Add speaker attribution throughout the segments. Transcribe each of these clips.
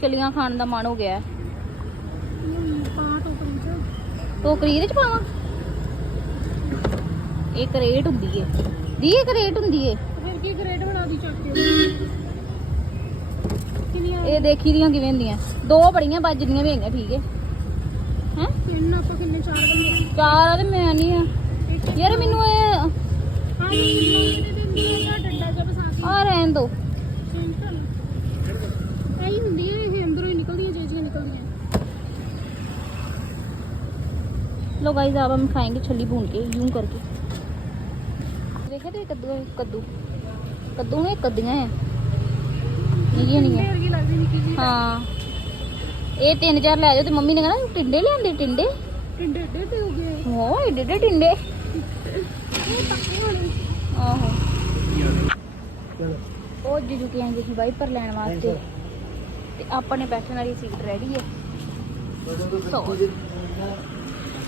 Speaker 1: ਚਲੀਆਂ ਖਾਣ ਦਾ ਮਨ ਹੋ ਗਿਆ।
Speaker 2: ਟੋਕਰੀ
Speaker 1: ਇਹਦੇ ਚ ਪਾਵਾਂ? ਇਹ ਕਰੇਟ ਹੁੰਦੀ ਏ। ਦੀ, ਇਹ ਕਰੇਟ ਹੁੰਦੀ ਏ।
Speaker 2: ਫਿਰ ਕੀ ਗ੍ਰੇਡ ਬਣਾ ਦੀ ਚੱਕ
Speaker 1: ਇਹ ਦੇਖੀ ਦੀਆਂ ਕਿਵੇਂ ਹੁੰਦੀਆਂ? ਦੋ ਬੜੀਆਂ ਵੱਜਦੀਆਂ ਵੀ ਹੈਗੀਆਂ, ਠੀਕ ਏ। ਹੈ?
Speaker 2: ਤਿੰਨ ਆਪਾਂ ਕਿੰਨੇ ਚਾਰ ਬੰਦੇ
Speaker 1: ਚਾਰ ਆ ਤੇ ਮੈਂ ਨਹੀਂ ਆ। ਯਾਰ, ਮੈਨੂੰ ਇਹ लो गाइस अब हम खाएंगे छली भून के यूं करके देखे थे कद्दू कद्दू कद्दू ने कद्दियां हैं ਇਹ ਨਹੀਂ ਹੈ
Speaker 2: ਵਰਗੀ ਲੱਗਦੀ ਨਿੱਕੀ ਜੀ
Speaker 1: ਹਾਂ ਇਹ ਤਿੰਨ ਚਾਰ ਲੈ ਜਾਓ ਤੇ ਮੰਮੀ ਨੇ ਕਹਣਾ ਟਿੰਡੇ ਲਿਆਂਦੇ ਟਿੰਡੇ
Speaker 2: ਟਿੰਡੇ ਡੇ ਤੇ ਹੋ ਗਏ
Speaker 1: ਹੋ ਏਡੇ ਏਡੇ ਟਿੰਡੇ
Speaker 2: ਇਹ ਪੱਕੇ ਹੋਣੇ
Speaker 1: ਆਹੋ ਉਹ ਜੀਜੂ ਕੇ ਆਂਗੇ ਸੀ ਵਾਈਪਰ ਲੈਣ ਵਾਸਤੇ ਤੇ ਆਪਾਂ ਨੇ ਬੈਠਣ ਵਾਲੀ ਸੀਟ ਰੈਡੀ ਹੈ ਸੌ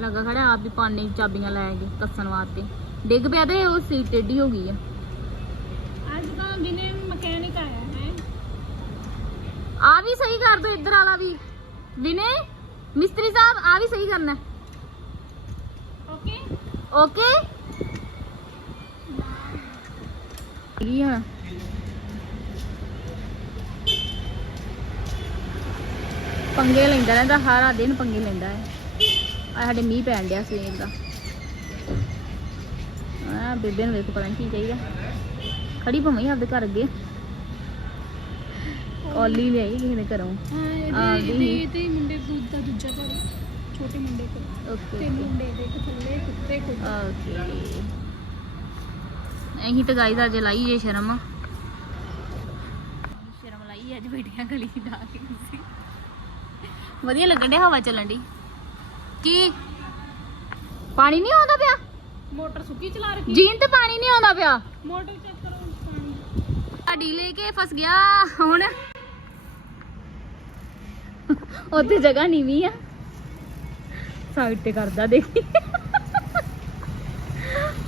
Speaker 1: ਲੱਗਾ ਖੜਾ ਆਪ ਵੀ ਪਾਣੇ ਚਾਬੀਆਂ ਲੈ ਕੇ ਕੱਸਣ ਵਾਸਤੇ। ਡਿੱਗ ਪਿਆ ਤੇ ਉਹ ਸੀਟ ਟੇਢੀ ਹੋ ਗਈ ਆ।
Speaker 2: ਅੱਜ ਤਾਂ ਦਿਨੇ ਮਕੈਨਿਕ ਆਇਆ ਹੈ।
Speaker 1: ਆ ਵੀ ਸਹੀ ਕਰ ਦੋ ਇੱਧਰ ਵਾਲਾ ਵੀ। ਵਿਨੇ ਮਿਸਤਰੀ ਸਾਹਿਬ ਆ ਵੀ ਸਹੀ ਕਰਨਾ। ਓਕੇ।
Speaker 2: ਓਕੇ।
Speaker 1: ਕੀ ਆ? ਪੰਗੇ ਲੈਂਦਾ ਰਹਿੰਦਾ ਸਾਰਾ ਦਿਨ ਪੰਗੇ ਲੈਂਦਾ ਹੈ। ਆ ਸਾਡੇ ਮੀਂਹ ਪੈਣ ਡਿਆ ਸਵੇਰ ਦਾ। ਆ ਬੇਬੇ ਨੂੰ ਵੇਖੋ ਪਤਾ ਨਹੀਂ ਕੀ ਚਾਹੀਦਾ। ਖੜੀ ਭਵੇਂ ਆਪਦੇ ਘਰ ਅੱਗੇ। ਕੌਲੀ ਲਿਆਈ ਕਿਸੇ ਦੇ ਘਰੋਂ। ਆ ਗਈ।
Speaker 2: ਤੇ ਮੁੰਡੇ ਦੁੱਧ ਦਾ ਦੂਜਾ ਘਰ ਛੋਟੇ ਮੁੰਡੇ ਕੋਲ।
Speaker 1: ਓਕੇ
Speaker 2: ਤਿੰਨ ਮੁੰਡੇ ਦੇ ਥੱਲੇ ਕੁੱਤੇ ਕੁੱਤੇ
Speaker 1: ਓਕੇ। ਅਹੀਂ ਤਾਂ ਗਾਈਜ਼ ਅੱਜ ਲਾਈ ਜੇ ਸ਼ਰਮ। ਸ਼ਰਮ ਲਾਈ ਅੱਜ ਬੈਠੀਆਂ ਗਲੀ ਦਾ ਕੇ। ਵਧੀਆ ਲੱਗਣ ਡਿਆ ਹਵਾ ਚੱਲਣ ਦੀ ਕੀ? ਪਾਣੀ ਨਹੀਂ ਆਉਂਦਾ ਪਿਆ?
Speaker 2: ਮੋਟਰ ਸੁੱਕੀ ਚਲਾ ਰੱਖੀ।
Speaker 1: ਜੀਨ ਤੇ ਪਾਣੀ ਨਹੀਂ ਆਉਂਦਾ ਪਿਆ।
Speaker 2: ਮੋਟਰ ਚੈੱਕ ਕਰੋ ਪਾਣੀ
Speaker 1: ਸਾਡੀ ਲੈ ਕੇ ਫਸ ਗਿਆ ਹੁਣ। ਉੱਥੇ ਜਗ੍ਹਾ ਨੀਵੀਂ ਆ। ਸਾਈਡ ਤੇ ਕਰਦਾ ਦੇਖੀ।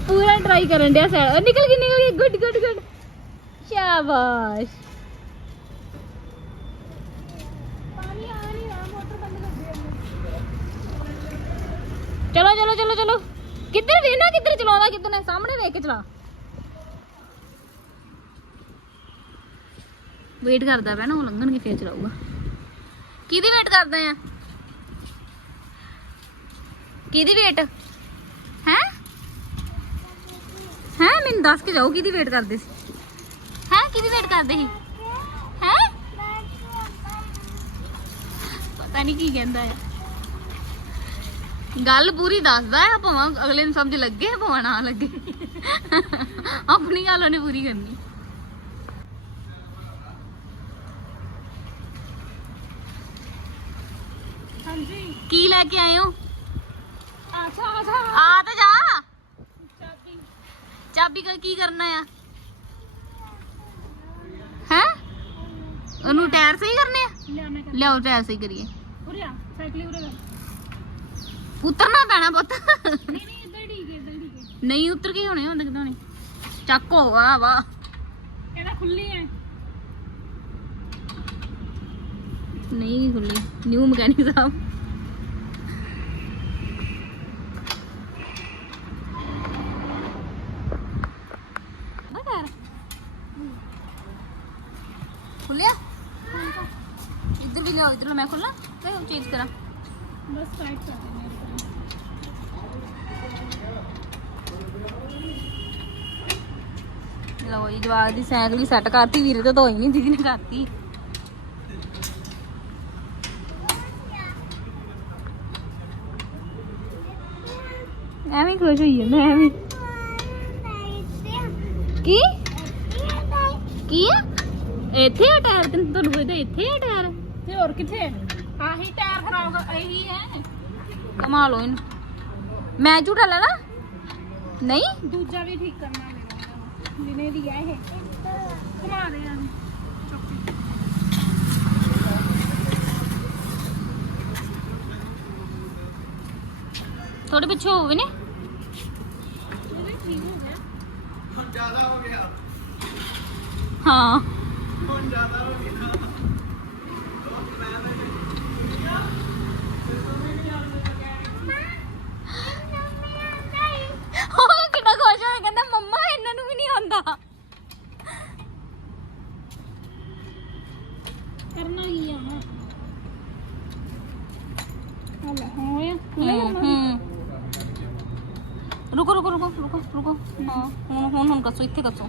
Speaker 1: ਪੂਰਾ ਟਰਾਈ ਕਰਨ ਡਿਆ ਸਾਈਡ। ਨਿਕਲ ਗਈ ਨਿਕਲ ਗਈ। Good good good. ਸ਼ਾਬਾਸ਼
Speaker 2: ਪਾਣੀ ਆ ਨਹੀਂ ਰਿਹਾ ਮੋਟਰ ਬੰਦ ਕਰ ਦੇ
Speaker 1: ਚਲੋ ਚਲੋ ਚਲੋ ਚਲੋ। ਕਿੱਧਰ ਵੇਖਣਾ ਕਿੱਧਰ ਚਲਾਉਂਦਾ, ਕਿੱਧਰ ਨੇ? ਸਾਹਮਣੇ ਵੇਖ ਕੇ ਚਲਾ। ਵੇਟ ਕਰਦਾ ਪਿਆ ਨਾ, ਉਹ ਲੰਘਣਗੇ, ਫੇਰ ਚਲਾਊਗਾ। ਕਿਹਦੀ ਵੇਟ ਕਰਦਾ ਆ? ਕਿਹਦੀ ਵੇਟ ਹੈ? ਹੈ? ਮੈਨੂੰ ਦੱਸ ਕੇ ਜਾਓ, ਕਿਹਦੀ ਵੇਟ ਕਰਦੇ ਸੀ? ਹੈ? ਕਿਹਦੀ ਵੇਟ ਕਰਦੇ ਸੀ? ਹੈ? ਪਤਾ ਨਹੀਂ ਕੀ ਕਹਿੰਦਾ ਆ। ਗੱਲ ਪੂਰੀ ਦੱਸਦਾ ਹੈ ਭਾਵੇਂ ਅਗਲੇ ਨੂੰ ਸਮਝ ਲੱਗੇ ਭਾਵੇਂ ਨਾ ਲੱਗੇ। ਆਪਣੀ ਗੱਲ ਉਹਨੇ ਪੂਰੀ ਕਰਨੀ।
Speaker 2: ਹਾਂਜੀ।
Speaker 1: ਕੀ ਲੈ ਕੇ ਆਏ ਹੋ?
Speaker 2: ਆਛਾ ਆਛਾ
Speaker 1: ਆ ਤਾਂ ਜਾ।
Speaker 2: ਚਾਬੀ।
Speaker 1: ਚਾਬੀ ਕਾ ਕੀ ਕਰਨਾ ਆ? ਹੈ? ਉਹਨੂੰ ਟਾਇਰ ਸਹੀ ਕਰਨੇ ਆ? ਲਿਆਓ ਟਾਇਰ ਸਹੀ ਕਰੀਏ।
Speaker 2: ਉਰੇ ਆ ਸਾਈਕਲ ਉਰੇ ਕਰ
Speaker 1: ਉਤਰਨਾ ਪੈਣਾ ਪੁੱਤ
Speaker 2: ਨਹੀਂ ਨਹੀਂ ਇੱਧਰ ਠੀਕ ਹੈ ਇੱਧਰ ਠੀਕ ਹੈ
Speaker 1: ਨਹੀਂ ਉਤਰ ਕੇ ਹੋਣੇ ਹੁੰਦੇ ਕਿਦਾਂ ਨਹੀਂ ਚੱਕੋ ਵਾਹ ਵਾਹ
Speaker 2: ਇਹਦਾ ਖੁੱਲੀ ਹੈ
Speaker 1: ਨਹੀਂ ਖੁੱਲੀ ਨਿਊ ਮਕੈਨਿਕ ਸਾਹਿਬ ਬਟਰ ਖੁੱਲਿਆ ਇੱਧਰ ਵੀ ਲਿਆਓ ਇੱਧਰ ਮੈਂ ਖੋਲਾਂ ਤੇ ਚੇਂਜ ਕਰਾਂ
Speaker 2: ਬਸ
Speaker 1: ਲਓ ਜੀ ਜਵਾਗ ਦੀ ਸਾਈਕਲ ਹੀ ਸੈੱਟ ਕਰਤੀ ਵੀਰੇ ਤੇ ਧੋਈ ਨਹੀਂ ਦੀਦੀ ਨੇ ਕਰਤੀ। ਐਵੇਂ ਹੀ ਖੁਸ਼ ਹੋਈ ਜਾਂਦਾ ਐਵੇਂ ਹੀ। ਕੀ? ਕੀ ਆ? ਇੱਥੇ ਆ ਟਾਇਰ ਤੇ ਤੁਹਾਨੂੰ ਇਹਦੇ ਇੱਥੇ ਆ ਟਾਇਰ।
Speaker 2: ਤੇ ਹੋਰ ਕਿੱਥੇ ਆਹੀ ਟਾਇਰ ਖਰਾਬ ਇਹੀ ਹੈ।
Speaker 1: ਕਮਾ ਲੋ ਇਹਨੂੰ। ਮੈਂ ਝੂਟਾ ਲੈਣਾ ਨਹੀਂ?
Speaker 2: ਦੂਜਾ ਵੀ ਠੀਕ ਕਰਨਾ ਮੇਰਾ ਜਿਨੇ ਦੀ ਹੈ ਇਹ ਘੁਮਾ ਦੇ ਆ
Speaker 1: ਥੋੜੇ ਪਿੱਛੇ ਹੋਵੇ ਨੇ
Speaker 2: ਇਹ ਠੀਕ ਹੋ ਗਿਆ
Speaker 3: ਹੁਣ ਜ਼ਿਆਦਾ ਹੋ ਗਿਆ
Speaker 1: ਹਾਂ
Speaker 3: ਹੁਣ ਜ਼ਿਆਦਾ ਹੋ ਗਿਆ
Speaker 1: ਉਹ ਕਿੰਨਾ ਖੁਸ਼ ਹੋਇਆ ਕਹਿੰਦਾ ਮੰਮਾ ਇਹਨਾਂ ਨੂੰ ਵੀ ਨਹੀਂ ਆਉਂਦਾ
Speaker 2: ਕਰਨਾ ਹੀ ਆ ਨਾ ਹਲਾ ਹੋਇਆ
Speaker 1: ਹੂੰ ਹੂੰ ਰੁਕੋ ਰੁਕੋ ਰੁਕੋ ਰੁਕੋ ਰੁਕੋ ਹਾਂ ਹੁਣ ਹੁਣ ਹੁਣ ਕੱਸੋ ਇੱਥੇ ਕੱਸੋ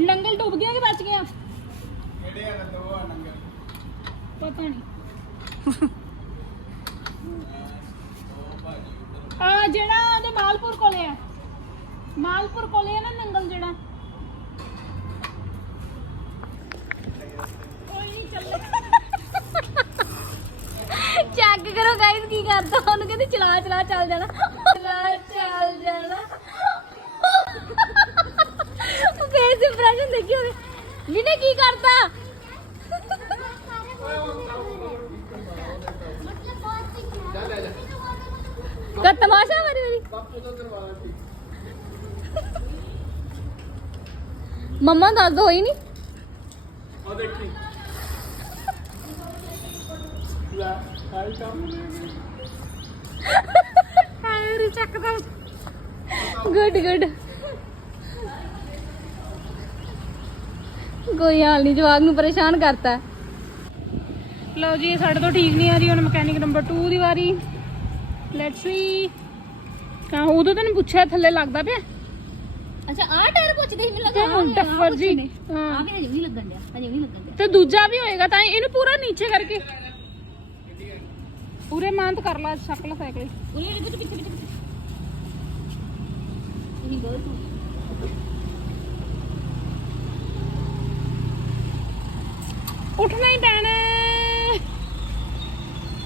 Speaker 2: ਨੰਗਲ ਡੁੱਬ ਗਿਆ ਕਿ ਬਚ ਗਿਆ
Speaker 3: ਕਿਹੜੇ ਆ ਦੋ ਆ ਨੰਗਲ
Speaker 2: ਪਤਾ ਨਹੀਂ ਆ ਜਿਹੜਾ ਉਹਦੇ ਮਾਲਪੁਰ ਕੋਲੇ ਆ। ਮਾਲਪੁਰ ਕੋਲੇ ਆ ਨਾ ਨੰਗਲ ਜਿਹੜਾ। ਕੋਈ ਨਹੀਂ ਚੱਲੇ।
Speaker 1: ਚੈੱਕ ਕਰੋ ਗਾਇਸ ਕੀ ਕਰਦਾ। ਉਹਨੂੰ ਕਹਿੰਦੇ ਚਲਾ ਚਲਾ ਚੱਲ ਜਾਣਾ। ਚਲਾ ਚੱਲ ਜਾਣਾ। ਉਹ ਫੇਸ ਇੰਪ੍ਰੈਸ਼ਨ ਦੇਖੀ ਹੋਵੇ। ਜਿਹਨੇ ਕੀ ਕਰਦਾ ਕਰ ਤਮਾਸ਼ਾ ਮਾਰੀ
Speaker 3: ਸੀ
Speaker 1: ਮੰਮਾ ਦੱਸ ਦੋ ਹੋਈ ਨਹੀਂ
Speaker 3: ਉਹ ਦੇਖੀ। ਲੈ ਕੰਮ
Speaker 2: ਚੱਕਦਾ
Speaker 1: ਗੁੱਡ ਗੁੱਡ। ਕੋਈ ਹਾਲ ਨਹੀਂ ਜਵਾਗ ਨੂੰ ਪਰੇਸ਼ਾਨ ਕਰਤਾ।
Speaker 2: ਲਓ ਜੀ ਸਾਡੇ ਤੋਂ ਠੀਕ ਨਹੀਂ ਆ ਰਹੀ ਹੁਣ ਮਕੈਨਿਕ ਨੰਬਰ 2 ਦੀ ਵਾਰੀ। ਲੈਟਸ ਸੀ ਤਾਂ ਉਦੋਂ ਤੈਨੂੰ ਪੁੱਛਿਆ ਥੱਲੇ ਲੱਗਦਾ ਪਿਆ?
Speaker 1: ਅੱਛਾ ਆਹ ਟਾਇਰ ਪੁੱਛਦੇ ਸੀ ਮੈਨੂੰ
Speaker 2: ਤੇ ਹੁਣ ਟੱਫਰ ਜੀ
Speaker 1: ਆ
Speaker 2: ਹਾਂ।
Speaker 1: ਵੀ ਹਜੇ ਵੀ ਨਹੀਂ ਲੱਗਣ ਡਿਆ ਹਜੇ ਵੀ ਨਹੀਂ ਲੱਗਣ ਡਿਆ।
Speaker 2: ਤੇ ਦੂਜਾ ਵੀ ਹੋਏਗਾ ਤਾਂ ਇਹਨੂੰ ਪੂਰਾ ਨੀਚੇ ਕਰਕੇ। ਪੂਰੇ ਮਾਂਤ ਕਰ ਲਾ ਸ਼ਕਲ ਸਾਈਕਲ।
Speaker 1: ਉਹਨੇ ਪਿੱਛੇ ਪਿੱਛੇ ਪਿੱਛੇ। ਇਹ
Speaker 2: ਉੱਠਣਾ ਹੀ ਪੈਣਾ।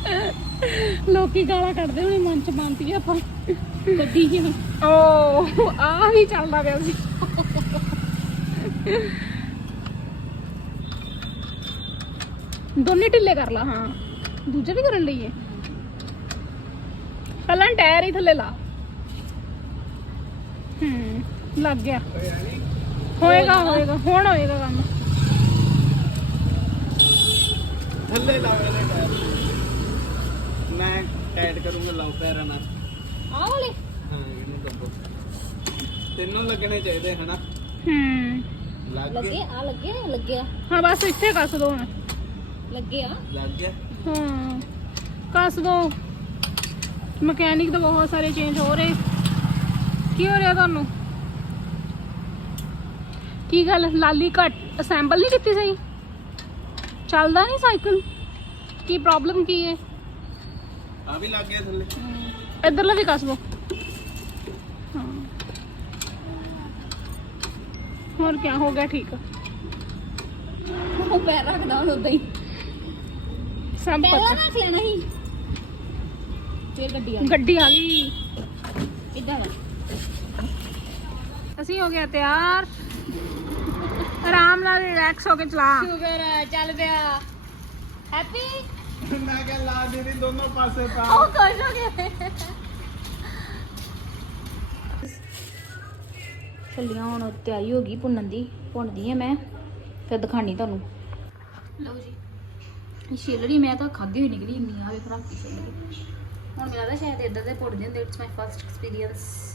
Speaker 2: ਹੈ। ਲੋਕੀ ਗਾਲਾਂ ਕੱਢਦੇ ਹੋਣੇ ਮਨ ਚ ਬੰਦੀ ਆਪਾਂ।
Speaker 1: ਗੱਡੀ ਜੀ
Speaker 2: ਓ ਆ ਹੀ ਚੱਲਦਾ ਪਿਆ ਸੀ। ਦੋਨੇ ਢਿੱਲੇ ਕਰ ਲਾ ਹਾਂ। ਦੂਜੇ ਵੀ ਕਰਨ ਲਈ ਹੈ ਪਹਿਲਾਂ ਟਾਇਰ ਹੀ ਥੱਲੇ ਲਾ। ਹੂੰ ਲੱਗ ਗਿਆ। ਹੋਏਗਾ ਹੋਏਗਾ ਹੁਣ ਹੋਏਗਾ ਕੰਮ।
Speaker 3: ਥੱਲੇ ਰਹੇ ਟਾਇਰ। ਟਾਈਟ ਕਰੂੰਗਾ ਲਾਉ ਪੈਰਾਂ ਨਾਲ।
Speaker 1: ਆਹ ਵਾਲੇ?
Speaker 3: ਹਾਂ ਇਹਨੂੰ ਦੱਬੋ। ਤਿੰਨੋਂ ਲੱਗਣੇ ਚਾਹੀਦੇ ਹਨਾ?
Speaker 2: ਹੂੰ।
Speaker 3: ਲੱਗ
Speaker 1: ਲੱਗੇ
Speaker 3: ਗਏ
Speaker 1: ਆ ਲੱਗੇ ਲੱਗਿਆ।
Speaker 2: ਹਾਂ ਬਸ ਇੱਥੇ ਕੱਸ ਦੋ ਹੁਣ।
Speaker 1: ਲੱਗੇ ਆ
Speaker 3: ਲੱਗ ਗਿਆ?
Speaker 2: ਹਾਂ ਕੱਸ ਦੋ। ਮਕੈਨਿਕ ਤਾਂ ਬਹੁਤ ਸਾਰੇ ਚੇਂਜ ਹੋ ਰਹੇ। ਕੀ ਹੋ ਰਿਹਾ ਤੁਹਾਨੂੰ? ਕੀ ਗੱਲ? ਲਾਲੀ ਘੱਟ ਅਸੈਂਬਲ ਨਹੀਂ ਕੀਤੀ ਸਹੀ? ਚੱਲਦਾ ਨਹੀਂ ਸਾਈਕਲ ਕੀ ਪ੍ਰੋਬਲਮ ਕੀ ਹੈ?
Speaker 3: ਆ ਵੀ ਲੱਗ ਗਿਆ ਥੱਲੇ।
Speaker 2: ਇੱਧਰਲਾ ਵੀ ਕੱਸ ਦੋ। ਹਾਂ। ਹੋਰ ਕੀ ਹੋ ਗਿਆ ਠੀਕ?
Speaker 1: ਉਹ ਪੈਰ ਰੱਖਦਾ ਹੁਣ ਉਦਾਂ ਹੀ।
Speaker 2: ਸਭ
Speaker 1: ਪੈਰ
Speaker 2: ਪਤਾ।
Speaker 1: ਰੱਖ ਲੈਣਾ ਸੀ। ਫੇਰ ਗੱਡੀ ਆ ਗਈ।
Speaker 2: ਗੱਡੀ ਆ ਗਈ।
Speaker 1: ਇਦਾਂ ਵਾ
Speaker 2: ਅਸੀਂ ਹੋ ਗਿਆ ਤਿਆਰ। ਆਰਾਮ ਨਾਲ ਰਿਲੈਕਸ ਹੋ ਕੇ ਚਲਾ।
Speaker 1: ਸ਼ੂਗਰ ਚੱਲ ਪਿਆ। ਹੈਪੀ
Speaker 3: ਮੈਂ ਕਿਹਾ ਲਾ ਦੀਦੀ ਦੋਨੋਂ ਪਾਸੇ ਪਾ।
Speaker 1: ਉਹ ਖੁਸ਼ ਹੋ ਗਏ। ਚੱਲੀਆਂ ਹੁਣ ਤਿਆਰੀ ਹੋ ਗਈ ਭੁੰਨਣ ਦੀ ਭੁੰਨਦੀ ਆ ਮੈਂ ਫਿਰ ਦਿਖਾਣੀ ਤੁਹਾਨੂੰ। ਲਓ ਜੀ ਛਿਲੜੀ ਮੈਂ ਤਾਂ ਖਾਧੀ ਹੋਈ ਨਿਕਲੀ ਇੰਨੀ ਆਵੇ ਖਰਾਕੀ ਛਿਲੜੀ। ਹੁਣ ਮੇਰਾ ਤਾਂ ਸ਼ਾਇਦ ਇਦਾਂ ਦੇ ਪੁੱਟਦੇ ਹੁੰਦੇ ਇਟਸ ਮਾਈ ਫਰਸਟ ਐਕਸਪੀਰੀਅੰਸ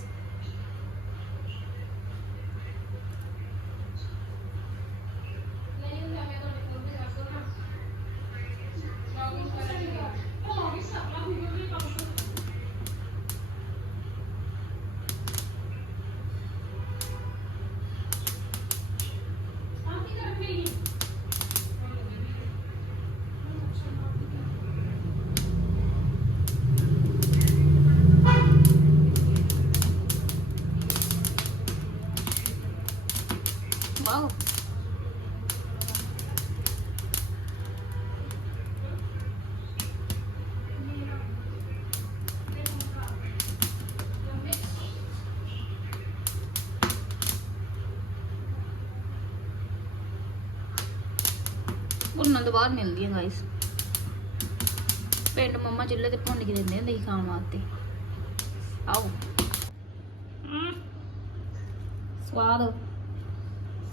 Speaker 1: ਭੁੰਨਣ ਤੋਂ ਬਾਅਦ ਮਿਲਦੀ ਹੈ ਗਾਇਸ ਪਿੰਡ ਮੰਮਾ ਚੁੱਲ੍ਹੇ ਤੇ ਭੁੰਨ ਕੇ ਦਿੰਦੇ ਹੁੰਦੇ ਸੀ ਖਾਣ ਵਾਸਤੇ। ਆਓ। ਸਵਾਦ।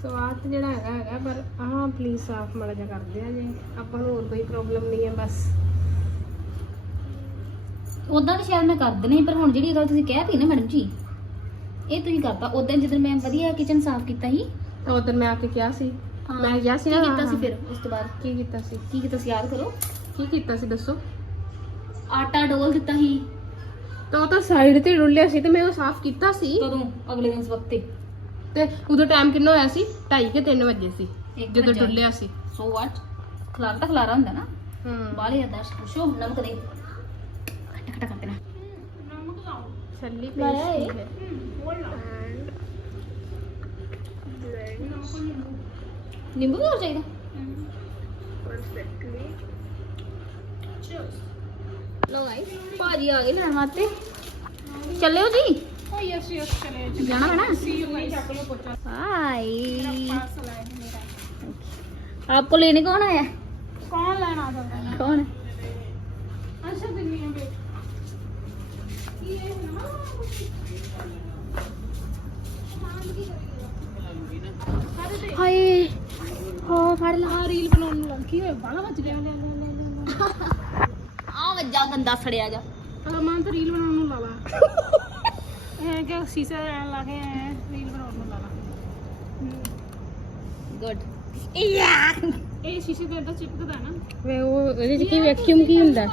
Speaker 2: ਸਵਾਦ ਤਾਂ ਜਿਹੜਾ ਹੈਗਾ ਹੈਗਾ ਪਰ ਆਹ ਪਲੀਜ਼ ਸਾਫ਼ ਮਾੜਾ ਜਿਹਾ ਕਰਦੇ ਆ ਜੇ। ਆਪਾਂ ਨੂੰ ਹੋਰ ਕੋਈ ਪ੍ਰੋਬਲਮ ਨਹੀਂ ਹੈ ਬਸ।
Speaker 1: ਉਦਾਂ ਤਾਂ ਸ਼ਾਇਦ ਮੈਂ ਕਰ ਦੇਣੀ ਪਰ ਹੁਣ ਜਿਹੜੀ ਗੱਲ ਤੁਸੀਂ ਕਹਿਤੀ ਨਾ ਮੈਡਮ ਜੀ ਇਹ ਤੁਸੀਂ ਕਰਤਾ। ਉਦਾਂ ਜਦੋਂ ਮੈਂ ਵਧੀਆ ਕਿਚਨ ਸਾਫ਼ ਕੀਤਾ ਸੀ
Speaker 2: ਉਦੋਂ ਮੈਂ ਆ ਕੇ ਕਿਹਾ ਸੀ ਮੈਂ ਕਿਹਾ ਸੀ
Speaker 1: ਕੀ
Speaker 2: ਨਾ,
Speaker 1: ਕੀਤਾ
Speaker 2: ਹਾਂ,
Speaker 1: ਸੀ
Speaker 2: ਹਾਂ।
Speaker 1: ਫਿਰ ਉਸ ਤੋਂ ਬਾਅਦ?
Speaker 2: ਕੀ ਕੀਤਾ ਸੀ?
Speaker 1: ਕੀ ਕੀਤਾ ਸੀ? ਯਾਦ ਕਰੋ।
Speaker 2: ਕੀ ਕੀਤਾ ਸੀ ਦੱਸੋ?
Speaker 1: ਆਟਾ ਡੋਲ ਦਿੱਤਾ ਸੀ।
Speaker 2: ਤਾਂ ਉਹ ਤਾਂ ਸਾਈਡ ਤੇ ਡੁੱਲਿਆ ਸੀ ਤੇ ਮੈਂ ਉਹ ਸਾਫ਼ ਕੀਤਾ ਸੀ।
Speaker 1: ਕਦੋਂ? ਅਗਲੇ ਦਿਨ ਇਸ ਵਕਤ ਤੇ
Speaker 2: ਉਦੋਂ ਟਾਈਮ ਕਿੰਨਾ ਹੋਇਆ ਸੀ? 2:30 ਕਿ 3 ਵਜੇ ਸੀ
Speaker 1: ਇੱਕ
Speaker 2: ਜਦੋਂ
Speaker 1: ਵਜੇ।
Speaker 2: ਡੁੱਲਿਆ ਸੀ।
Speaker 1: ਸੋ ਵਾਟ ਖਲਾਰਾ ਤਾਂ ਖਲਾਰਾ ਹੁੰਦਾ ਨਾ।
Speaker 2: ਹਾਂ
Speaker 1: ਬਾਲੇ ਅਰਦਾਸ ਪੁੱਛੋ ਨਮਕ ਦੇ। ਖੱਟਾ ਖੱਟਾ ਕਰ ਦੇਣਾ।
Speaker 2: ਛੱਲੀ
Speaker 1: ਲਾਇਆ ਇਹ? ਨਿੰਬੂ ਵੀ ਹੋਰ ਚਾਹੀਦਾ ਲੋ ਗਾਇਸ ਭਾਜੀ ਆ ਗਏ ਲੈਣ ਵਾਸਤੇ ਚੱਲਿਓ ਜੀ
Speaker 2: ਓ ਯਸ ਯਸ ਚਲੇ
Speaker 1: ਜਾਣਾ ਹੈ ਨਾ
Speaker 2: ਸੀ ਯੂ ਗਾਇਸ ਚੱਕ ਲੋ ਪੋਚਾ
Speaker 1: हाय
Speaker 2: ਪਾਰਸਲ ਆਇਆ ਹੈ ਮੇਰਾ
Speaker 1: आपको लेने कौन आया
Speaker 2: ਕੌਣ ਲੈਣ ਆ ਸਕਦਾ ਹੈ
Speaker 1: कौन
Speaker 2: ਅੱਛਾ ਦਿੰਨੀ ਆ ਬੇਟ ਕੀ ਇਹ ਨਾ
Speaker 1: हाय ਹਾਂ ਫੜ
Speaker 2: ਲਾ। ਰੀਲ ਬਣਾਉਣ ਨੂੰ ਲੱਗੀ ਹੋਏ ਬਾਲਾ ਵੱਜ ਗਿਆ। ਲੈ ਲੈ ਲੈ
Speaker 1: ਆ ਵੱਜਾ ਗੰਦਾ ਸੜਿਆ ਜਾ।
Speaker 2: ਅਲਾ ਮਾਂ ਤਾਂ ਰੀਲ ਬਣਾਉਣ ਨੂੰ ਲਾ ਲਾ। ਕਿ ਸੀਸਾ ਲਾ ਕੇ ਰੀਲ ਬਣਾਉਣ ਨੂੰ ਲਾ ਗੁੱਡ
Speaker 1: ਯਾ
Speaker 2: ਇਹ ਸ਼ੀਸ਼ੇ ਦੇ ਅੰਦਰ ਚਿਪਕਦਾ ਨਾ। ਵੇ ਉਹ ਇਹਦੇ ਚ ਵੈਕਿਊਮ ਕੀ ਹੁੰਦਾ?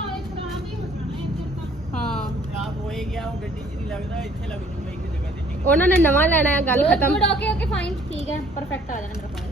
Speaker 1: ਹਾਂ
Speaker 3: ਖਰਾਬ ਹੋਏ ਗਿਆ ਉਹ ਗੱਡੀ 'ਚ ਲੱਗਦਾ ਇੱਥੇ ਲੱਗ ਜੂਗਾ ਇੱਕ ਜਗ੍ਹਾ ਤੇ
Speaker 2: ਉਹਨਾਂ ਨੇ ਨਵਾਂ ਲੈਣਾ ਹੈ ਗੱਲ ਖਤਮ।
Speaker 1: ਓਕੇ ਓਕੇ
Speaker 2: ਫਾਈਨ ਠੀਕ ਹੈ ਪਰਫੈਕਟ ਆ ਜਾਣਾ ਮੇਰਾ
Speaker 1: ਫੋਨ